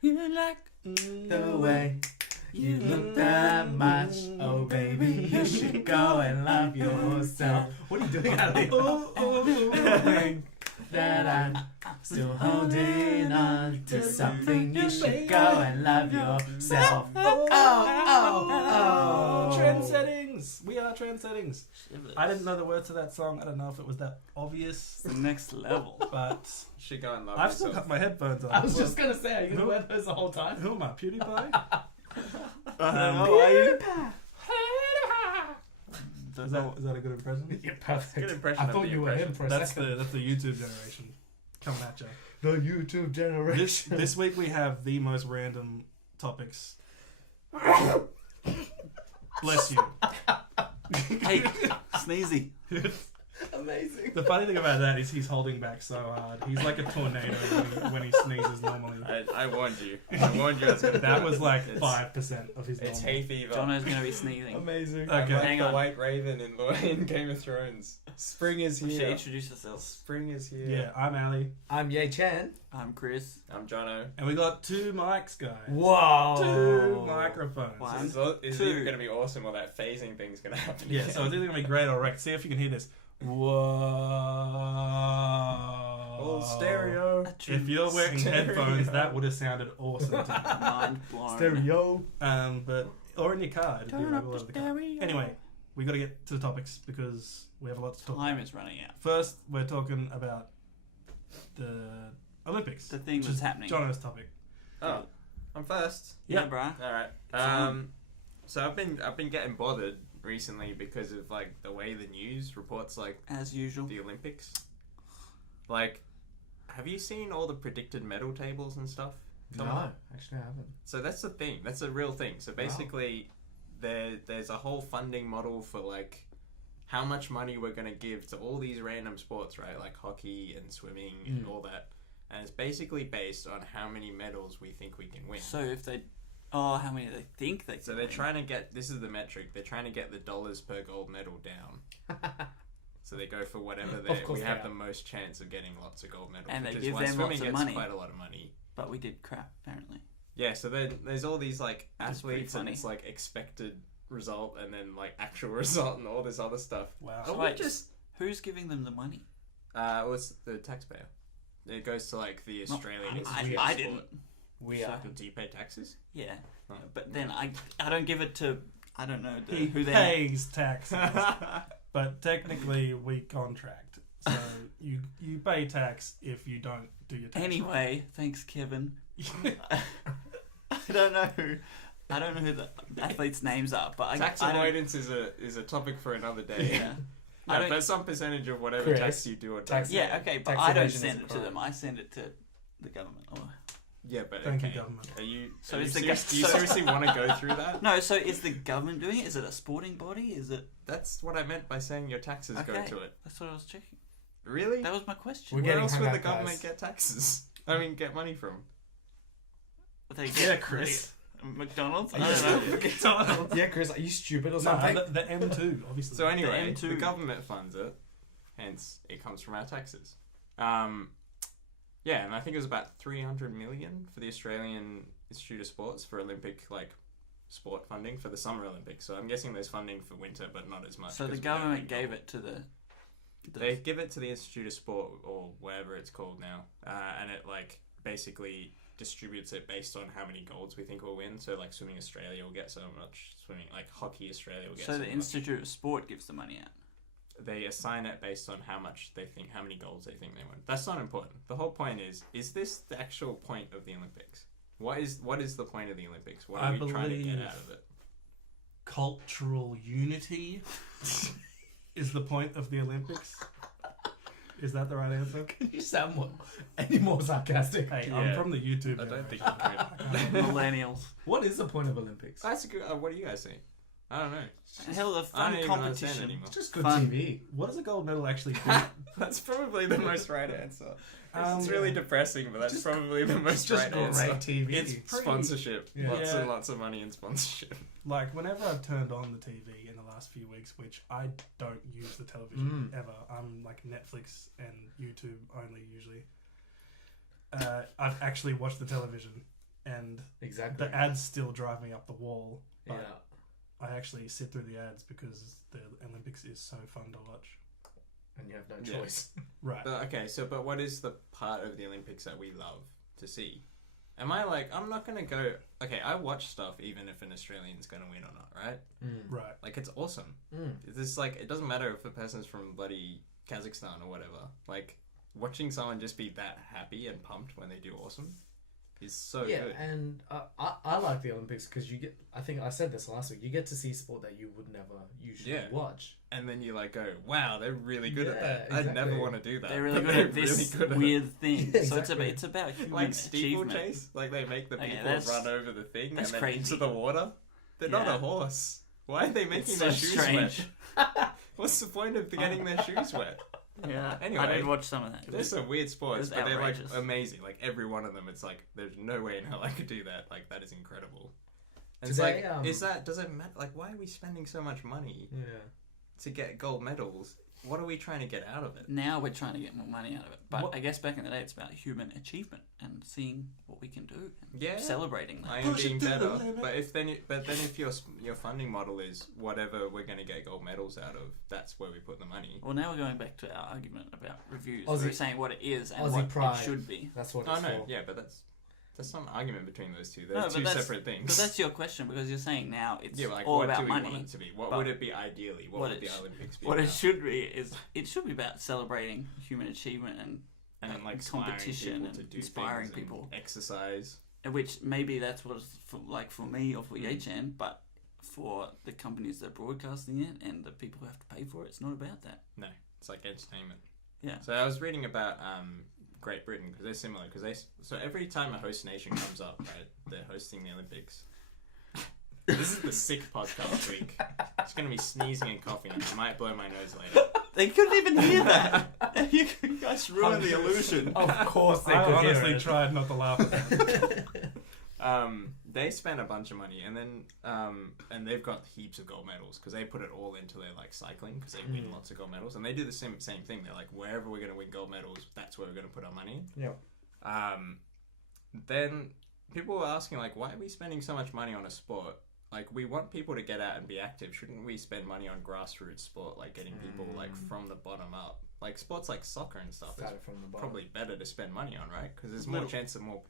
You like the way you look that much. Oh, baby, you should go and love yourself. What are you doing, Ali? Think that I'm still holding on to something. You should go and love yourself. Trend settings. We are trend settings. I didn't know the words to that song. I don't know if it was that obvious. It's the next level. But Should go and love I've yourself. still got my headphones on. I was just gonna say, are you gonna Who- wear those the whole time? Who am I, PewDiePie? How are you? Is that a good impression? Yeah, perfect. Good impression I of thought the you were impression. him for a That's second. the YouTube generation coming at you. The YouTube generation. This week we have the most random topics. Bless you. Hey, sneezy. Amazing. The funny thing about that is he's holding back so hard. He's like a tornado when he sneezes normally. I warned you. I warned you. I was gonna That do was it. like It's- 5% of his It's normal. hay fever. Jono's gonna be sneezing. Amazing. I'm Okay. like Hang the on. White Raven in Game of Thrones. Spring is We should here. introduce ourselves. Spring is here. Yeah, I'm Ali. I'm Ye Chen. I'm Chris. I'm Jono. And we got 2 mics, guys. Whoa. 2 microphones. Wow. Is Two. it going to be awesome or that phasing thing's going to happen? Yeah, again? so it's either going to be great or wrecked. See if you can hear this. Whoa. All stereo. If you're wearing Stereo. headphones, that would have sounded awesome to me. Mind blown. Stereo. Or in your car. it'd be Turn right up all the over the car. stereo. Anyway, we got to get to the topics because we have a lot to talk Time about. is running out. First, we're talking about the Olympics. The thing which that's is happening. Jono's topic. Oh, I'm first. Yeah, Yeah. bruh. All right. Fine. So I've been getting bothered recently because of like the way the news reports like As usual. the Olympics. Like, have you seen all the predicted medal tables and stuff? coming No, up? actually I haven't. So that's the thing. That's a real thing. So basically, there's a whole funding model for like how much money we're gonna give to all these random sports, right? Like hockey and swimming and all that. And it's basically based on how many medals we think we can win. So if they... Oh, how many do they think they can So they're win? trying to get, this is the metric, they're trying to get the dollars per gold medal down. So they go for whatever Of course we they have are. the most chance of getting lots of gold medals. And they because give while them swimming lots of gets money. quite a lot of money. But we did crap, apparently. Yeah, so there's all these like That's pretty athletes and funny. it's like expected result and then like actual result and all this other stuff. Wow. So Oh, wait, we just who's giving them the money? it was the taxpayer. It goes to like the Australian Institute of I Sport. didn't. We are. Do you pay taxes? Yeah. Oh. But then I don't give it to... I don't know He who they... pays taxes. But technically, we contract. So you pay tax if you don't do your tax. Anyway, thanks, Kevin. I don't know who the athletes' names are, but Tax I don't... avoidance is a topic for another day. Yeah. I No, don't- but some percentage of whatever Chris, tax you do or tax- tax. Yeah, okay, but Tax I don't evasion is send a it to crime. them. I send it to the government. Oh. Yeah, but Thank you, okay. government. Are you? So are you is the serious, gov- do you so- seriously want to go through that? No, so is the government doing it? Is it a sporting body? Is it... That's what I meant by saying your taxes go Okay. to it. That's what I was checking. Really? That was my question. We're Where getting else hung would up, the government guys. get taxes? I mean, get money from? They Yeah, Chris. McDonald's? I Yeah. don't know. McDonald's. Yeah, Chris, are you stupid or No, something? the M2, obviously. So anyway, M2. the government funds it, hence it comes from our taxes. Yeah, and I think it was about 300 million for the Australian Institute of Sports for Olympic sport funding for the Summer Olympics. So I'm guessing there's funding for winter, but not as much. So the 'cause we don't government need gave gold. it to the They give it to the Institute of Sport or whatever it's called now, and it like basically distributes it based on how many golds we think we'll win. So like swimming Australia will get so much, swimming like hockey Australia will get so So the much. Institute of Sport gives the money out. They assign it based on how much they think, how many golds they think they win. That's not important. The whole point is this the actual point of the Olympics? What is the point of the Olympics? What are we trying to get believe- out of it? Cultural unity is the point of the Olympics. Is that the right answer? Can you sound any more sarcastic? Hey, Yeah. I'm from the YouTube. I don't think generation. you could. Millennials. What is the point of Olympics? That's a good. What do you guys think? I don't know. Hell, a I fun don't even understand competition. anymore. It's just good Fun. TV. What does a gold medal actually do? That's probably the most right answer. It's Um, really depressing, but that's just- probably the It's most just right great answer. TV. It's pretty- Sponsorship. Yeah. Lots Yeah. and lots of money in sponsorship. Like, whenever I've turned on the TV in the last few weeks, which I don't use the television ever, I'm like Netflix and YouTube only usually. I've actually watched the television, and Exactly. the ads still drive me up the wall. Yeah. But I actually sit through the ads because the Olympics is so fun to watch. And you have no Yeah. choice. Right. But okay, but what is the part of the Olympics that we love to see? Am I like, I'm not gonna go, okay, I watch stuff even if an Australian's gonna win or not, right? Right. Like, it's awesome. Mm. It's like, it doesn't matter if the person's from bloody Kazakhstan or whatever. Like, watching someone just be that happy and pumped when they do awesome is so good. And I like the Olympics because you get, I think I said this last week, you get to see sport that you would never usually watch. And then you like go, wow, they're really good at that. Yeah, I'd never exactly. want to do that. They're really but good at this really good at weird thing. Yeah, So exactly. it's about human like steeplechase, achievement. like they make the Okay, people that's- run over the thing and that's then crazy. into the water. They're not Yeah. a horse. Why are they making It's their so shoes strange. wet? What's the point of getting their shoes wet? Yeah. Anyway, I did watch some of that. There's some weird sports, It's but they're like outrageous. amazing. Like every one of them, it's like there's no way in hell I could do that. Like that is incredible. And Today, it's like, does it matter? Like, why are we spending so much money Yeah. to get gold medals? What are we trying to get out of it? Now we're trying to get more money out of it. But What- I guess back in the day, it's about human achievement and seeing what we can do. And Yeah. celebrating that. I am Push it being to the better, limit. but if your funding model is whatever we're going to get gold medals out of, that's where we put the money. Well, now we're going back to our argument about reviews. Aussie- We're saying what it is and Aussie what pride. it should be. That's what Oh it's no, for. yeah, but that's not an argument between those two. No, They're but two that's- separate things. But that's your question because you're saying now it's yeah, like all what about do we money. want it to be? What but would it be ideally? What what would it the sh- Olympics be? What it about? should be is it should be about celebrating human achievement and like competition inspiring people to and do inspiring things and people. exercise. Which maybe that's what it's for me or for Mm. Yachan, but for the companies that are broadcasting it and the people who have to pay for it, it's not about that. No, it's like entertainment. Yeah. So I was reading about Great Britain because they're similar. So every time a host nation comes up, right, they're hosting the Olympics. This is the sick podcast week. It's gonna be sneezing and coughing. I might blow my nose later. They couldn't even hear that. You guys ruined the illusion. Of course they I could honestly hear it. tried not to laugh at that. They spend a bunch of money, and then and they've got heaps of gold medals because they put it all into their like cycling because they win lots of gold medals, and they do the same thing. They're like, wherever we're gonna win gold medals, that's where we're gonna put our money. Yep. Then people were asking like, why are we spending so much money on a sport? Like, we want people to get out and be active. Shouldn't we spend money on grassroots sport, like getting people like from the bottom up? Like sports like soccer and stuff is Started from the bottom. probably better to spend money on, right? Because there's more Little- chance of more.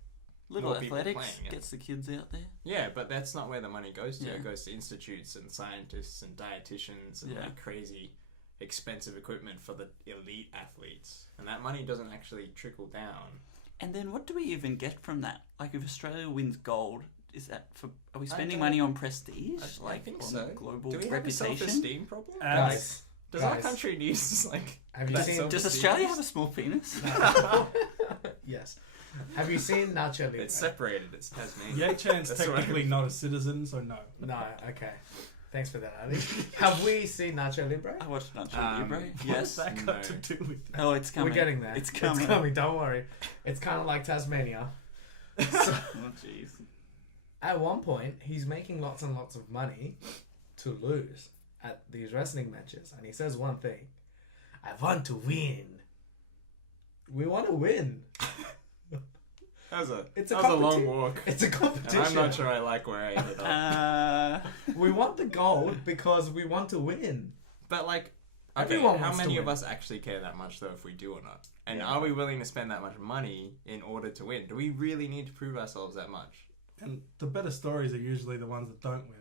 Little more people athletics playing it. gets the kids out there. Yeah, but that's not where the money goes to. Yeah. It goes to institutes and scientists and dietitians and Yeah. like crazy expensive equipment for the elite athletes. And that money doesn't actually trickle down. And then what do we even get from that? Like if Australia wins gold, is that for? Are we spending don't- money on prestige? I think on so. global Do we have a reputation? self-esteem problem? Guys, Does our guys. country need like? Have you that seen? Does self-esteem? Australia have a small penis? Yes. Have you seen Nacho Libre? It's separated. It's Tasmania. Yachan's That's technically right. not a citizen, so no. No. Okay. Thanks for that, Ali. Have we seen Nacho Libre? I watched Nacho Libre. What Yes. What's that No. got to do with that? Oh, it's coming. We're getting there. It's coming. Don't worry. It's kind of like Tasmania. Oh, jeez. At one point, he's making lots and lots of money to lose at these wrestling matches, and he says one thing: "I want to win." We want to win. It's a a long competi- walk. It's a And competition. I'm not sure I like where I ended up. We want the gold because we want to win. But like, okay, Everyone how wants to many of win. us actually care that much though if we do or not? And Yeah. are we willing to spend that much money in order to win? Do we really need to prove ourselves that much? And the better stories are usually the ones that don't win.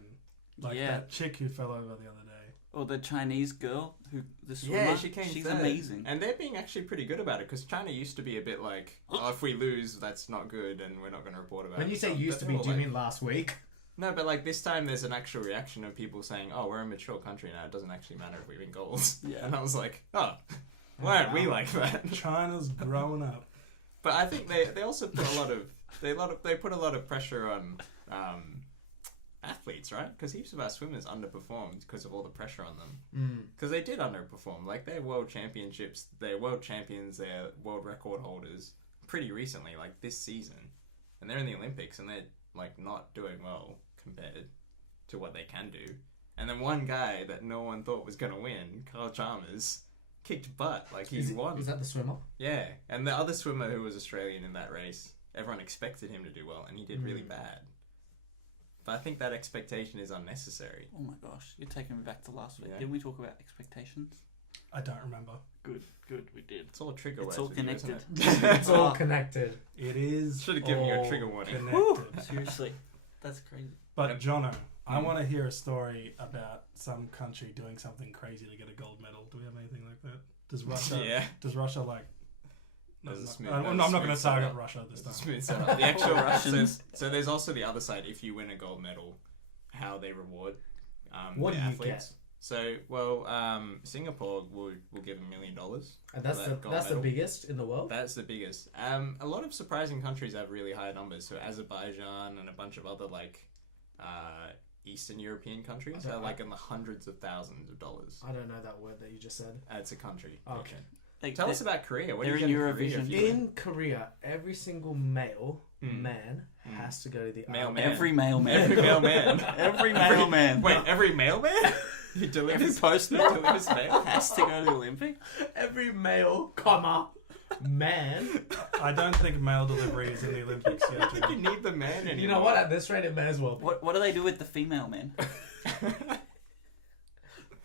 Like Yeah. that chick who fell over the other day. Or the Chinese girl who the swimmer. Yeah, she came She's third. amazing. And they're being actually pretty good about it because China used to be a bit like, oh, if we lose, that's not good and we're not going to report about it. When you say So used to they're be, all do you like- mean last week? No, but like this time there's an actual reaction of people saying, oh, we're a mature country now. It doesn't actually matter if we win goals. Yeah. And I was like, oh, why aren't we Wow. like that? China's growing up. But I think they also put a lot of they put a lot of pressure on athletes, right? Because heaps of our swimmers underperformed because of all the pressure on them. Because they did underperform. Like they're world championships, they're world champions, they're world record holders pretty recently, like this season, and they're in the Olympics and they're like not doing well compared to what they can do. And then one guy that no one thought was gonna win, Carl Chalmers, kicked butt. Like he won. Is that the swimmer? Yeah, and the other swimmer who was Australian in that race, everyone expected him to do well, and he did really bad. But I think that expectation is unnecessary. Oh my gosh, you're taking me back to last week. Yeah. Didn't we talk about expectations? I don't remember. Good, we did. It's all trigger It's words. all with you, isn't connected. it? It's all connected. It is. Should have given you a all trigger warning. Connected. Seriously, that's crazy. But Jono, I want to hear a story about some country doing something crazy to get a gold medal. Do we have anything like that? Does Russia? Yeah. Does Russia like? No, There's a smooth- I'm there's not a going to smooth target setup. Russia this time. Smooth setup. The actual Russians. so there's also the other side. If you win a gold medal, how they reward What the do you athletes. So, Singapore will give $1 million. And that's for that gold the medal. biggest in the world. That's the biggest. A lot of surprising countries have really high numbers. So Azerbaijan and a bunch of other Eastern European countries are like in the hundreds of thousands of dollars. I don't know that word that you just said. It's a country. Okay. Tell us about Korea. What do they're you in get in Korea? Eurovision. if you win? In Korea, every single male man has to go to the Male army. man. Every mailman. Every mailman. Every mailman. Wait, every mailman? He delivers Every postman delivers mail? has to go to the Olympics. Every male, man. I don't think mail delivery is in the Olympics I yet. don't think you need the man anymore. You know what? At this rate, it may as well. be. What do they do with the female men?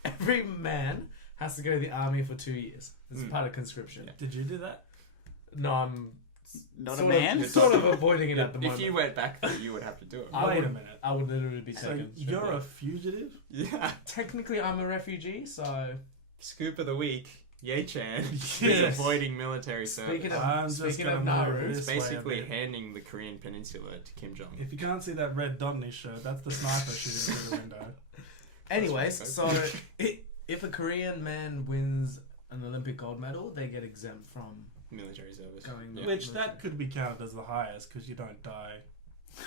Every man has to go to the army for 2 years. It's part of conscription. Did you do that? No, I'm Not a sort man? Of, sort of avoiding it at the moment. If you went back there, you would have to do it. I Wait a would- minute. I would literally be So taken. straight you're away. a fugitive? Yeah. Technically, I'm a refugee, so Scoop of the week. Ye-chan is Yes. avoiding military service. Speaking of- I'm just speaking gonna of move Nauru, this It's way a basically bit. handing the Korean peninsula to Kim Jong. If you can't see that red dot in his shirt, that's the sniper shooting through the window. anyways, That's so if a Korean man wins an Olympic gold medal, they get exempt from Military service. going. Yeah. Which that could be counted as the highest because you don't die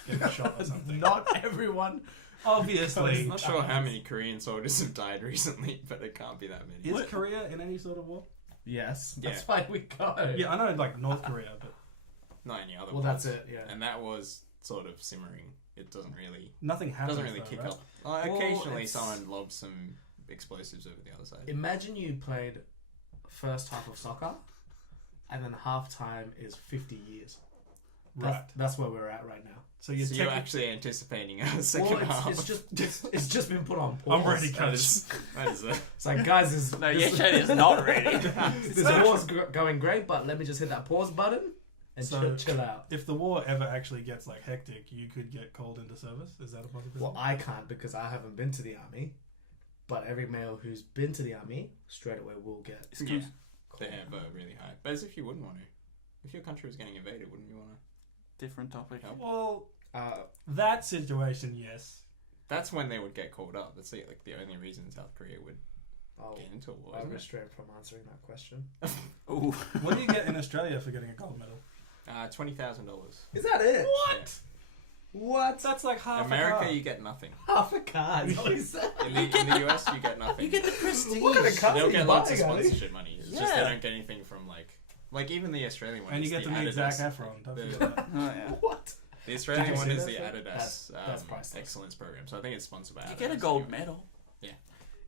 getting shot or something. Not everyone. Obviously. I'm not sure how many Korean soldiers have died recently, but it can't be that many. Is Korea in any sort of war? Yes, Yeah. that's why we go. Yeah, I know like North Korea, but Not any other Well, ones. that's it. Yeah. And that was sort of simmering. It doesn't really nothing happens. doesn't really though, kick right? up. Well, occasionally it's- someone lobs some explosives over the other side. Imagine you played first half of soccer, and then half time is 50 years. Right. That's where we're at right now. So you're, So you're actually antanticipating a second Well, half. it's just been put on pause. I'm ready, That coach. is, that is a, It's like, guys, No, Ye-chan is not ready. this war's going great, but let me just hit that pause button and So- chill out. If the war ever actually gets like hectic, you could get called into service. Is that a possibility? Well, I can't because I haven't been to the army, but every male who's been to the army straight away will get. yeah, they have really high. But as if you wouldn't want to. If your country was getting invaded, wouldn't you want to? Different topic. Help? Well, Uh, that situation, yes. That's when they would get called up. That's the only reason South Korea would I'll, get into a war. I'll isn't it? restrain from answering that question. Ooh. What do you get in Australia for getting a gold medal? $20,000. Is that it? What? What? That's like half America, a car. you get nothing. Half a car. Is what he said. In the US, you get nothing. You get the prestige. What kind of car They'll are you get lots of buying, Ali? sponsorship money. It's just they Yeah. don't get anything from like even the Australian one. And you is get to the meet Zac Adidas- Efron. Don't the- forget that. Oh, yeah. What? The Australian Did you one see is that the film? Adidas That's priceless. Excellence Program. So I think it's sponsored by Adidas. You get a gold medal.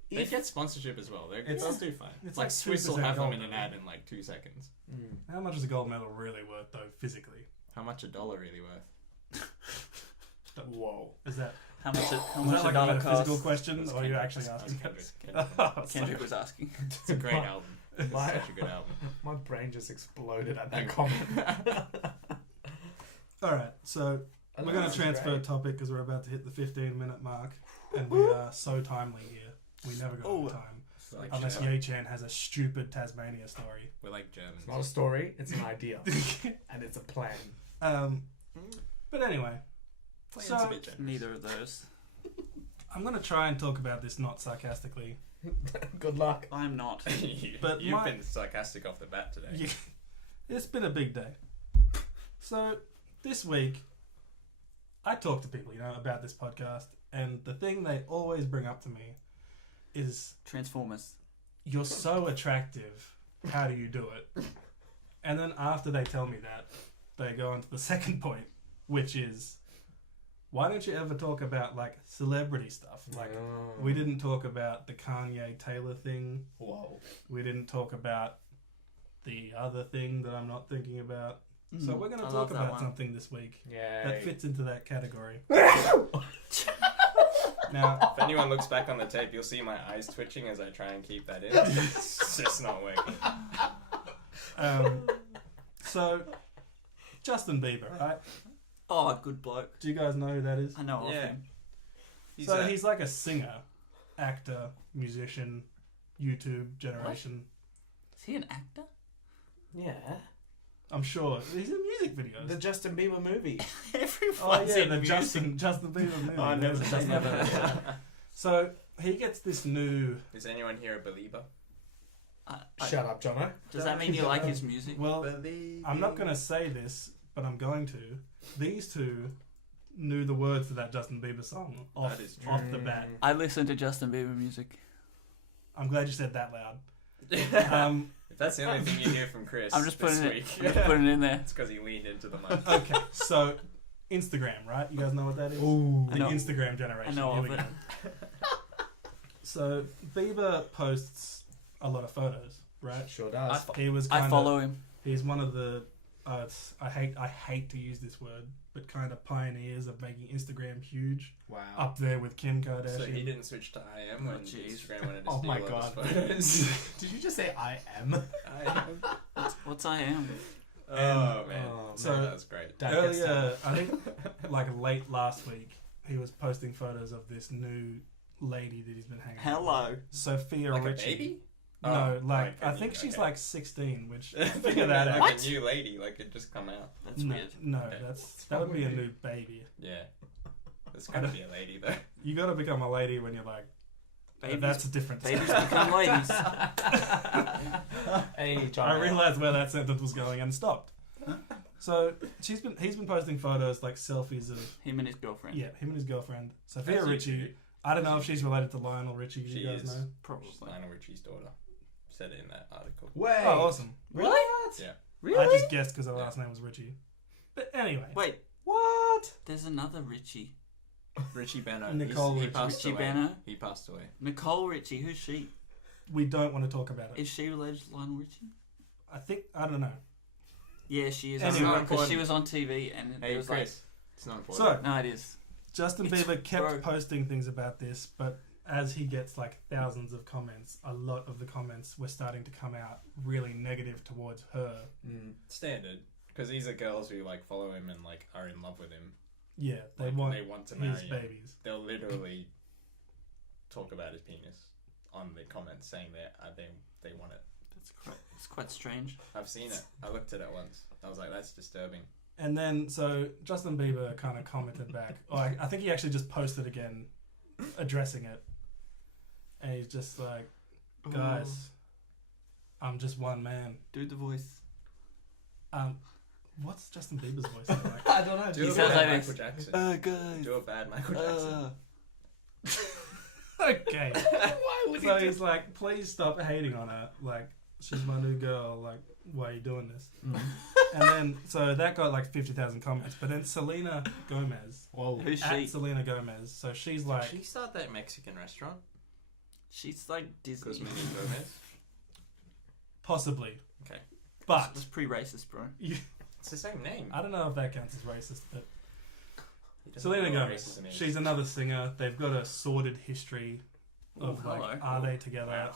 They If- get sponsorship as well. They'll do fine. it's like like Swiss will 2% have them in gold, an ad in like 2 seconds. How much is a gold medal really worth, though, physically? How much $1 really worth? Whoa. Is that, How much? How is much that like a a dollar metaphysical costs? question, That's or are you Kendrick. actually That's asking? Kendrick. Kendrick was asking. It's a great album. It's My- such a good album. My brain just exploded at that comment. All right, so we're going to transfer topic because we're about to hit the 15-minute mark, and we are so timely here. We never go over time. We're like, Unless German. Ye-chan has a stupid Tasmania story. We're like Germans. It's not a story, it's an idea. And it's a plan. But anyway, Plans so- a bit generous. Neither of those. I'm going to try and talk about this not sarcastically. Good luck. I'm not. But You've my- been sarcastic off the bat today. Yeah, it's been a big day. So this week, I talk to people, about this podcast, and the thing they always bring up to me is, Transformers. "You're so attractive. How do you do it?" And then after they tell me that, they go on to the second point, which is, why don't you ever talk about like celebrity stuff? Like, we didn't talk about the Kanye Taylor thing. Whoa. We didn't talk about the other thing that I'm not thinking about. So we're going to I talk love that about one. something this week Yeah. that fits into that category. Now, If anyone looks back on the tape, you'll see my eyes twitching as I try and keep that in. It's just not working. so Justin Bieber, right? Oh, good bloke. Do you guys know who that is? I know of Yeah. him. He's like a singer, actor, musician, YouTube generation. Is he an actor? Yeah. I'm sure he's in music videos. The Justin Bieber movie. Everyone's Oh yeah, in the music. Justin Bieber movie. Oh, I never There's a seen Justin that. Bieber. So he gets this new. Is anyone here a believer? Shut up, Jono. Does that mean you like his music? Well, I'm not going to say this, but I'm going to. These two knew the words to that Justin Bieber song off, That is true. off the bat. I listen to Justin Bieber music. I'm glad you said that loud. If that's the only thing you hear from Chris I'm just this putting week, I'm just putting it in there. it's because he leaned into the mic. Okay, so Instagram, right? You guys know what that is? Ooh. I The know. Instagram generation. I know Here of we it. go. So Bieber posts a lot of photos, right? Sure does. He was I kind follow him. He's one of the I hate to use this word, but kind of pioneers of making Instagram huge, Wow. up there with Kim Kardashian. So he didn't switch to IM when Oh, jeez. Instagram wanted to Oh steal my all God. his photos. Did you just say I am? What's I am? Oh man, Oh, So- man, that was great. Dad gets Earlier, I think like late last week, he was posting photos of this new lady that he's been hanging out with. Hello. Sophia Like a Richie. baby? No, Oh, like a I new- think she's okay. like 16, which figure that like out. a new lady, like it just come out. That's no, weird. no, Okay. that would be a new baby. Yeah, there's gotta be a lady though. You got to become a lady when you're like. Babies, That's a different. babies become ladies. Hey, Jono. I realized where that sentence was going and stopped. So he's been posting photos like selfies of Him and his girlfriend. him and his girlfriend Sophia That's Richie. cute. I don't know if she's related to Lionel Richie. She You guys is. know? Probably. Lionel Richie's daughter. Said it in that article. Wait. Oh, awesome! Really? Yeah. Really? I just guessed because her last name was Richie. But anyway, Wait, What? there's another Richie. Richie Benno. Nicole he Richie. passed Richie away. Benno? He passed away. Nicole Richie. Who's she? we don't want to talk about it. Is she related to Lionel Richie? I don't know. Yeah, she is. Anyway. I remember because Important. she was on TV and Hey, it was Chris. It's not important. So like, no, it is. Justin It's Bieber kept broke. posting things about this, but as he gets like thousands of comments, a lot of the comments were starting to come out really negative towards her. Standard. Because these are girls who like follow him and like are in love with him. Yeah, they Like, want they want to marry his him. babies. They'll literally talk about his penis on the comments saying that they want it. It's quite strange. I've seen it. I looked at it once. I was like, that's disturbing. And then, so Justin Bieber kind of commented back. Oh, I think he actually just posted again, addressing it. And he's just like, guys, I'm just one man. Do the voice. What's Justin Bieber's voice like? I don't know. Do a sounds bad like Michael this. Jackson. Guys. Do a bad Michael Jackson. Okay. Why would So he's like, please stop hating on her. Like, she's my new girl. Like, why are you doing this? And then, so that got like 50,000 comments. But then Selena Gomez, Whoa. Who's at she? Selena Gomez, so she's Did like, she start that Mexican restaurant? She's like Disney. Cosmetic Gomez? possibly. Okay. But That's pre-racist, bro. It's the same name. I don't know if that counts as racist, but He doesn't Selena know what Gomez, racism is. she's another singer. They've got a sordid history of Ooh, like, hello. are they together?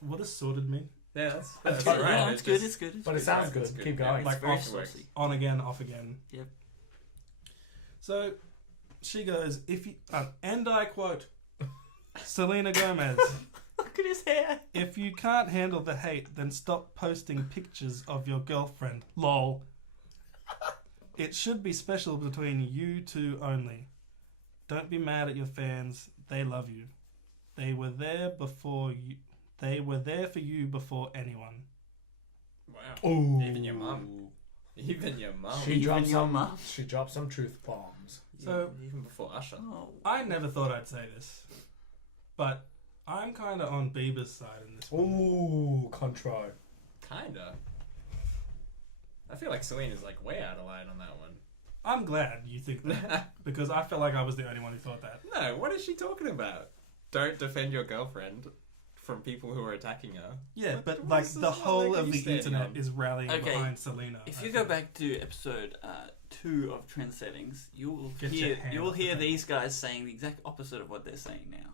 What does sordid mean? Yeah, that's Yeah, right. Yeah, it's good. It's good. It's But good. it sounds It's good. good. Keep Yeah, going. it's Like very off, saucy. on again, off again. Yep. So she goes, if you, and I quote, Selena Gomez, Look at his hair. if you can't handle the hate, then stop posting pictures of your girlfriend. Lol. It should be special between you two only. Don't be mad at your fans. They love you. They were there before you. They were there for you before anyone. Wow. Ooh. Even your mum. Even your mum. She Even dropped your some. mum. She dropped some truth bombs. So- even before Usher. Oh. I never thought I'd say this, but I'm kind of on Bieber's side in this one. Ooh, contro. Kinda. I feel like Selena's like way out of line on that one. I'm glad you think that because I felt like I was the only one who thought that. No, what is she talking about? Don't defend your girlfriend from people who are attacking her. Yeah, What- but what like is the this whole leg are of you the standing internet on? is rallying Okay, behind Selena. If I you go think. back to episode 2 of Trend Settings, you will Get your hear hand off the thing. these guys saying the exact opposite of what they're saying now.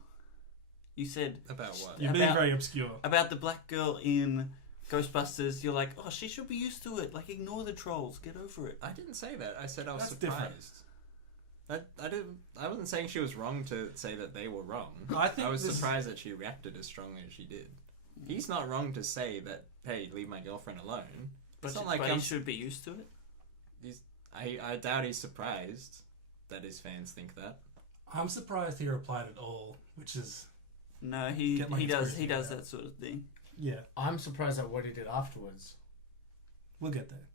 You said About what? You're being about- very obscure. about the black girl in Ghostbusters. You're like, oh, she should be used to it. Like, ignore the trolls. Get over it. I didn't say that. I said I was That's surprised. I wasn't saying she was wrong to say that they were wrong. I think I was this- surprised that she reacted as strongly as she did. He's not wrong to say that, hey, leave my girlfriend alone. But, It's not like but I'm he should be used to it. I doubt he's surprised that his fans think that. I'm surprised he replied at all, which is No, he Get my does conspiracy he does theory that sort of thing. yeah. I'm surprised at what he did afterwards. We'll get there.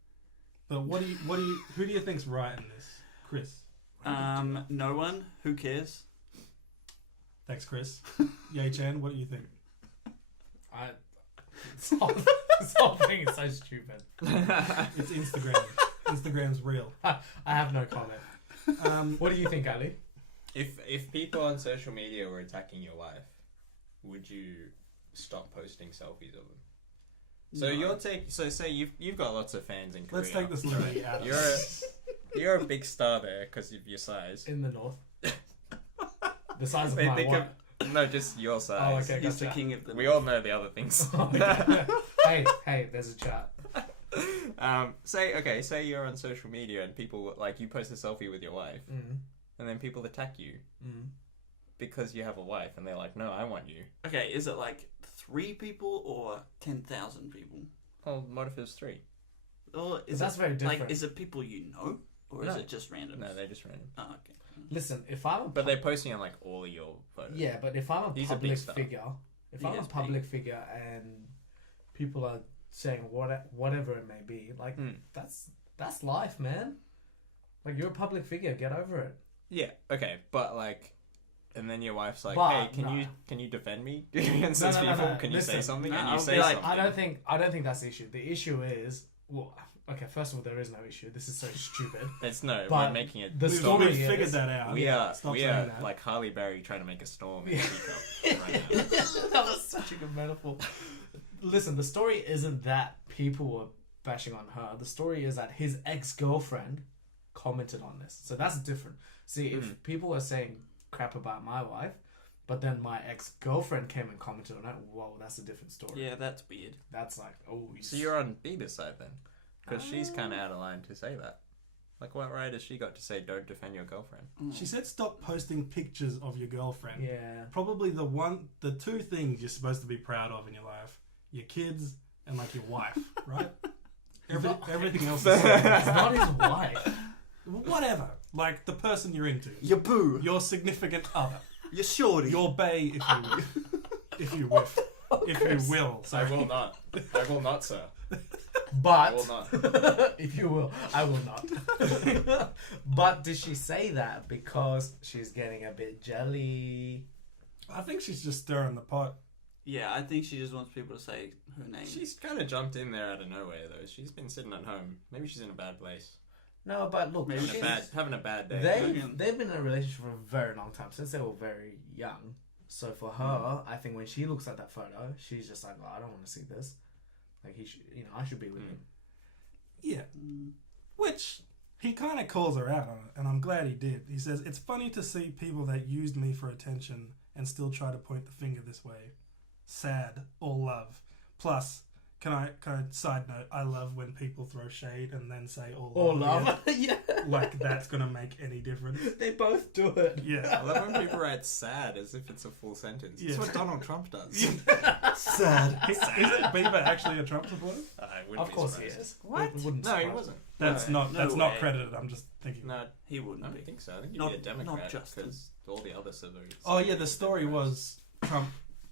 But who do you think's right in this, Chris? No one. Who cares? Thanks, Chris. Yay Chen, what do you think? This whole thing is so stupid. It's Instagram. Instagram's real. I have no comment. What do you think, Ali? If people on social media were attacking your wife, would you stop posting selfies of them? So No. so say you've got lots of fans in Korea. Let's take this liberty out of You're a big star there because of your size. In the north. The size of They my think what? no, just your size. Oh, okay. He's the Gotcha. king of the. We all know the other things. Hey, there's a chat. Say you're on social media and people like you post a selfie with your wife, Mm. and then people attack you Mm. because you have a wife, and they're like, "No, I want you." Okay, is it like 3 people or 10,000 people? Oh, what if it was 3? Or is That's it very different. like is it people you know, or is No. it just random? No, they're just random. Oh, okay. Listen, if I'm a But they're posting on like all of your photos. yeah, but if I'm a He's a public big star. figure, if He I'm a is public figure and people are saying whatever it may be, like Mm. that's life, man. Like you're a public figure, get over it. Yeah. Okay, but like, and then your wife's like, But, "Hey, no. can you defend me against No, these no, no, people? no. Can you say Listen, something?" no, And I'll you be say like, something. I don't think that's the issue. The issue is okay. First of all, there is no issue. This is so stupid. It's no. But We're making it. the We've story already figured is- that out. We are Stop we saying are that. like Harley Berry trying to make a storm in Yeah. a teacup right now. That was such a good metaphor. Listen, the story isn't that people were bashing on her. The story is that his ex-girlfriend commented on this. So that's different. See, if people were saying crap about my wife, but then my ex-girlfriend came and commented on it, whoa, that's a different story. Yeah, that's weird. That's like, oh, So you're on Bieber's side then, because she's kind of out of line to say that. Like, what right has she got to say don't defend your girlfriend? She said stop posting pictures of your girlfriend. yeah. Probably the 2 things you're supposed to be proud of in your life: your kids and like your wife, right? Everything else is It's not his wife. whatever. Like the person you're into, Your boo. your significant other, Your shorty. your bae, if you whiff, if you will. I will not. I will not, sir. But I will not. if you will, I will not. But did she say that because she's getting a bit jelly? I think she's just stirring the pot. Yeah, I think she just wants people to say her name. She's kind of jumped in there out of nowhere though. She's been sitting at home. Maybe she's in a bad place. No, but look, Maybe she's- Having a bad day. they've been in a relationship for a very long time since they were very young. So for her, I think when she looks at that photo, she's just like, "Oh, I don't want to see this. Like he should, I should be with him." Yeah. Which he kind of calls her out on it, and I'm glad he did. He says, "It's funny to see people that used me for attention and still try to point the finger this way. Sad, all love. Plus, can I side note, I love when people throw shade and then say all Or love. love, yeah. Like that's going to make any difference. They both do it. Yeah. I love when people write sad as if it's a full sentence. Yeah. It's what Donald Trump does. Sad. Isn't Bieber actually a Trump supporter? I wouldn't Of be course he surprised. is. What? It wouldn't No, he surprise wasn't. That's No, not no that's not way. credited. I'm just thinking. No, He I wouldn't don't be. think so. I think you'd Not- be a Democrat not Justin. because all the other celebrities. Oh yeah, the story was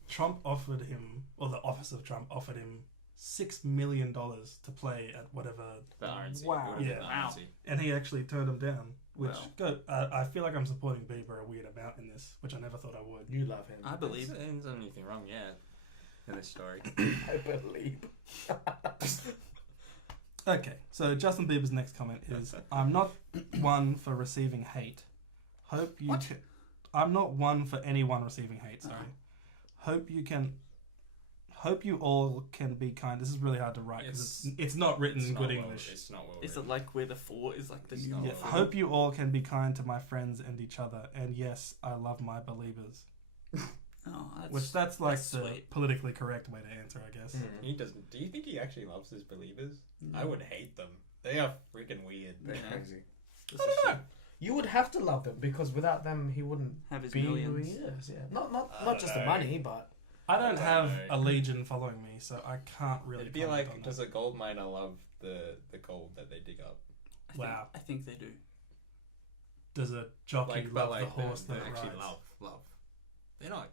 Trump offered him, or the office of Trump offered him $6 million to play at whatever, The RNC. Wow. It would've been Yeah. the Wow. RNC. and he actually turned him down. Which Well. I feel like I'm supporting Bieber a weird amount in this, which I never thought I would. You love him. I believe. There's anything wrong yet in this story. I believe. Okay, so Justin Bieber's next comment is, "I'm not one for receiving hate. Hope you What? can. I'm not one for anyone receiving hate. Sorry. Hope you can hope you all can be kind. This is really hard to write because it's not written in good English. It's not well Is written. it like where the 4 is like the It's new? not Yeah, well hope you all can be kind to my friends and each other. And yes, I love my believers. Oh, That's like that's the sweet. politically correct way to answer, I guess. Mm. He doesn't. Do you think he actually loves his believers? No. I would hate them. They are freaking weird. They're Yeah. crazy. This I is don't know. shit. You would have to love them because without them, he wouldn't Have his be who millions. he is. Yeah, not I not just the don't money, but I don't I don't have know. a legion following me, so I can't really. It'd be comment like, on does that. a gold miner love the gold that they dig up? Wow. I think they do. Does a jockey But love the horse they that it actually rides? love. They're not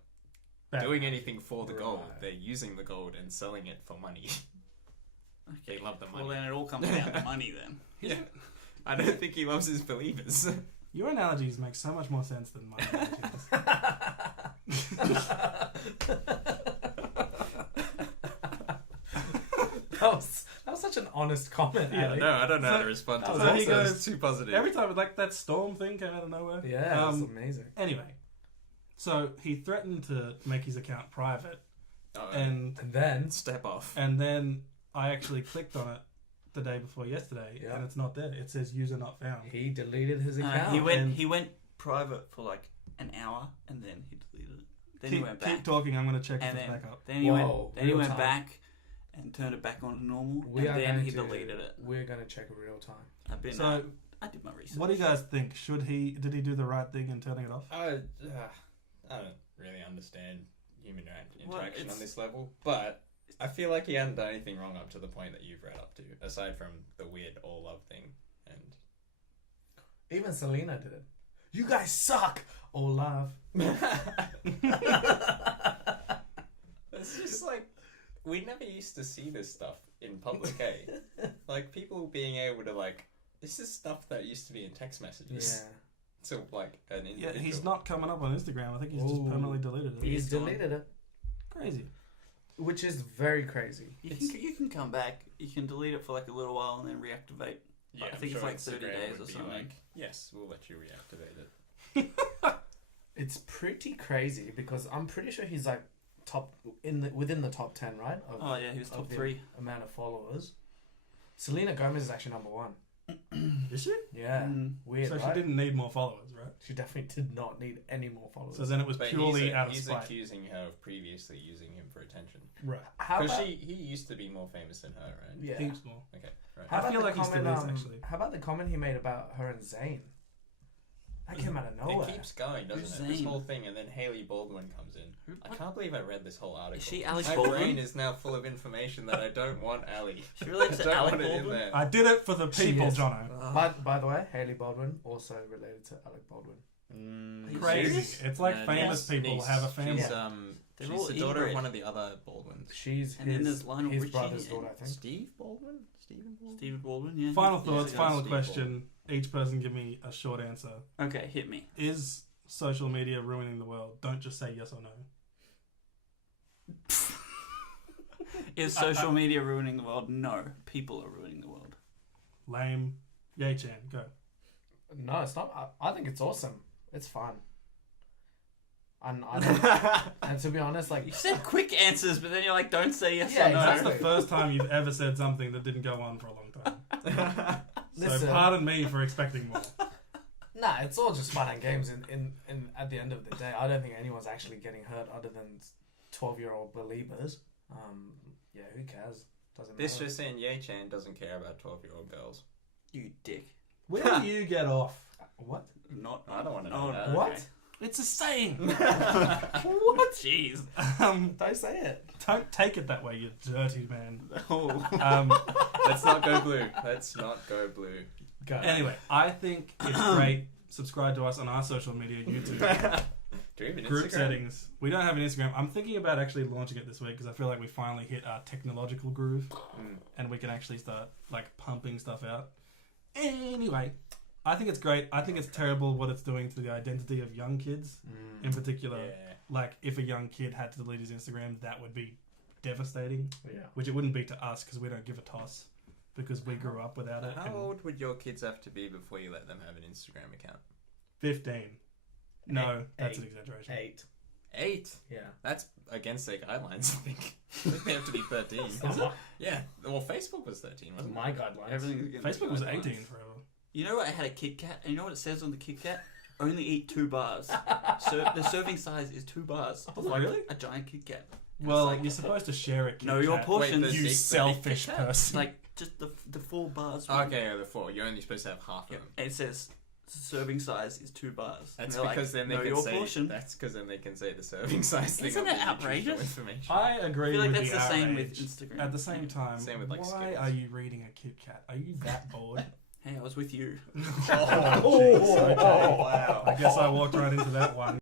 Bad doing analogy. anything for the gold. Right. They're using the gold and selling it for money. Okay. They love the money. Well, then it all comes down to money then. Yeah. I don't think he loves his believers. Your analogies make so much more sense than my analogies. that was such an honest comment. Yeah, Ali. No, I don't know how So- to respond to so that. he So it's goes- too positive. Every time, like that storm thing came out of nowhere. Yeah, that's Um, amazing. Anyway, so he threatened to make his account private, Uh-oh. and And then Step off. then I actually clicked on it the day before yesterday, Yeah. and it's not there. It says user not found. he deleted his account. and- He went private for like an hour and then he deleted it. Then he Keep, went keep back. talking. I'm going to check if And it's then, back up. then he Whoa, went real went time. back and turned it back on to normal. We are and then going he to, deleted it. We're going to check it real time. I've been. So, I did my research. what do you guys think? Did he do the right thing in turning it off? I don't really understand human Well, interaction it's- on this level, but I feel like he hadn't done anything wrong up to the point that you've read up to, aside from the weird all love thing. And Even Selena did it. You guys suck. Oh, love. it's just like we never used to see this stuff in public, eh? Like people being able to like this is stuff that used to be in text messages. Yeah. So like an Yeah, individual. he's not coming up on Instagram. I think he's just Ooh. permanently deleted it. He's He's gone. deleted it, Crazy. which is very crazy. You can come back. You can delete it for like a little while and then reactivate. Yeah, I I'm think it's sure like 30 Instagram days would or be something. Like, yes, we'll let you reactivate it. It's pretty crazy because I'm pretty sure he's like within the top 10, right? Of, Oh yeah, he was of top the 3. amount of followers. Selena Gomez is actually number 1. Is she? Yeah, weird, So right? she didn't need more followers, right? She definitely did not need any more followers. So then it was But purely out of he's spite. accusing her of previously using him for attention. Right. how Because about, he used to be more famous than her, right? yeah. Heaps more. Okay, right. How I about feel the like he still comment, is, actually. How about the comment he made about her and Zayn? That came out of nowhere. It keeps going, doesn't Who's it? This Zayn? whole thing, and then Haley Baldwin comes in. I can't believe I read this whole article. Is she Alex My Baldwin? brain is now full of information that I don't want Ali. She relates I to don't Alec want it in Baldwin. there. I did it for the She people, is. Jono. By the way, Haley Baldwin also related to Alec Baldwin. Are you Crazy. serious? It's like No, famous niece. people have a family. She's, They're she's all the daughter of inbred. one of the other Baldwins. She's And then his, there's Lionel his Richie brother's and daughter, I think. Steve Baldwin? Stephen Baldwin? Stephen Baldwin, yeah. Final Yeah, thoughts, the final Steve question. Each person give me a short answer. Okay, hit me. Is social media ruining the world? Don't just say yes or no. Is social media ruining the world? No. People are ruining the world. Lame. Yay, Chan, go. No, it's not. I think it's awesome. It's fun. And I think, and to be honest, like You said quick answers, but then you're like, don't say yes Yeah, or no. That's exactly. the first time you've ever said something that didn't go on for a long time. Listen. So pardon me for expecting more. nah, it's all just fun and games. In at the end of the day, I don't think anyone's actually getting hurt other than 12-year-old believers. Yeah, who cares? Doesn't This matter. just saying Ye Chan doesn't care about 12-year-old girls. You dick. Where do you get off? What? Not. I don't wanna know oh, that. okay. What? It's a saying. What? Jeez. Don't say it. Don't take it that way, you dirty man. Oh. Let's not go blue. Let's not go blue. Go. Anyway, I think it's great. Subscribe to us on our social media, YouTube, Do we have an group Instagram? settings. We don't have an Instagram. I'm thinking about actually launching it this week because I feel like we finally hit our technological groove Mm. and we can actually start like pumping stuff out. Anyway, I think it's great. I think it's terrible what it's doing to the identity of young kids in particular. Yeah. Like if a young kid had to delete his Instagram, that would be devastating. Yeah. Which it wouldn't be to us because we don't give a toss because we grew up without it. How and old would your kids have to be before you let them have an Instagram account? 15. No, that's an Eight. exaggeration. 8. 8? Yeah. That's against their guidelines, I think. I think they have to be 13. Is it? Yeah. Well, Facebook was 13, wasn't it? My guidelines. Everything's against Facebook was guidelines. 18 forever. You know, I had a Kit Kat, and you know what it says on the Kit Kat? Only eat 2 bars. The serving size is 2 bars. Oh, Like really? a giant Kit Kat. And Well, it's like, you're supposed to share it. know your portions. Wait, the You big selfish Kit Kat? person. like just the 4 bars. Okay, yeah, the 4. You're only supposed to have half of Yep. them. And it says serving size is 2 bars. That's And they're because like, then they know can your say. portion. That's because then they can say the serving size thing. Isn't on it the nutritional outrageous? Information. I I agree feel like with that's the same with outrage. Instagram. At the same time, Same with, like, why Skittles. are you reading a Kit Kat? Are you that bored? Hey, I was with you. Oh, jeez, okay. wow. I guess I walked right into that one.